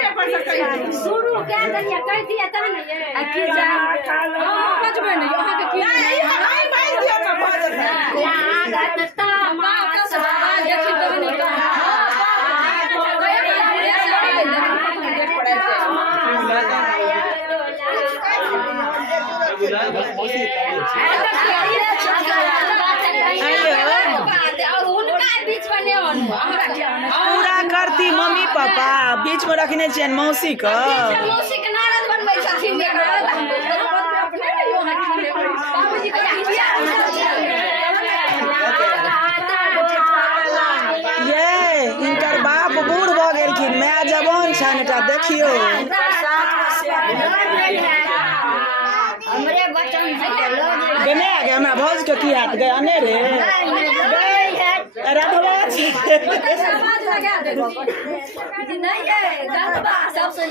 शुरू क्या करिए कह दिया तब न ये की जा बचबे नहीं यहां के की नहीं भाई दियो ना भजन ता मां का सवाल देखि तो नहीं पूरा करती मम्मी पापा बीच में रखने चाहिए मौसी का नारद बनबै छथिन ये इनकर बाप बूढ़ भ गेलखिन माय जवान छन एकटा देखियो हमरे बचन गने आगे हमरा भौज के की हाथ गए अने रे राधवा आवाज लगा दे नहीं है गंदबा सबसे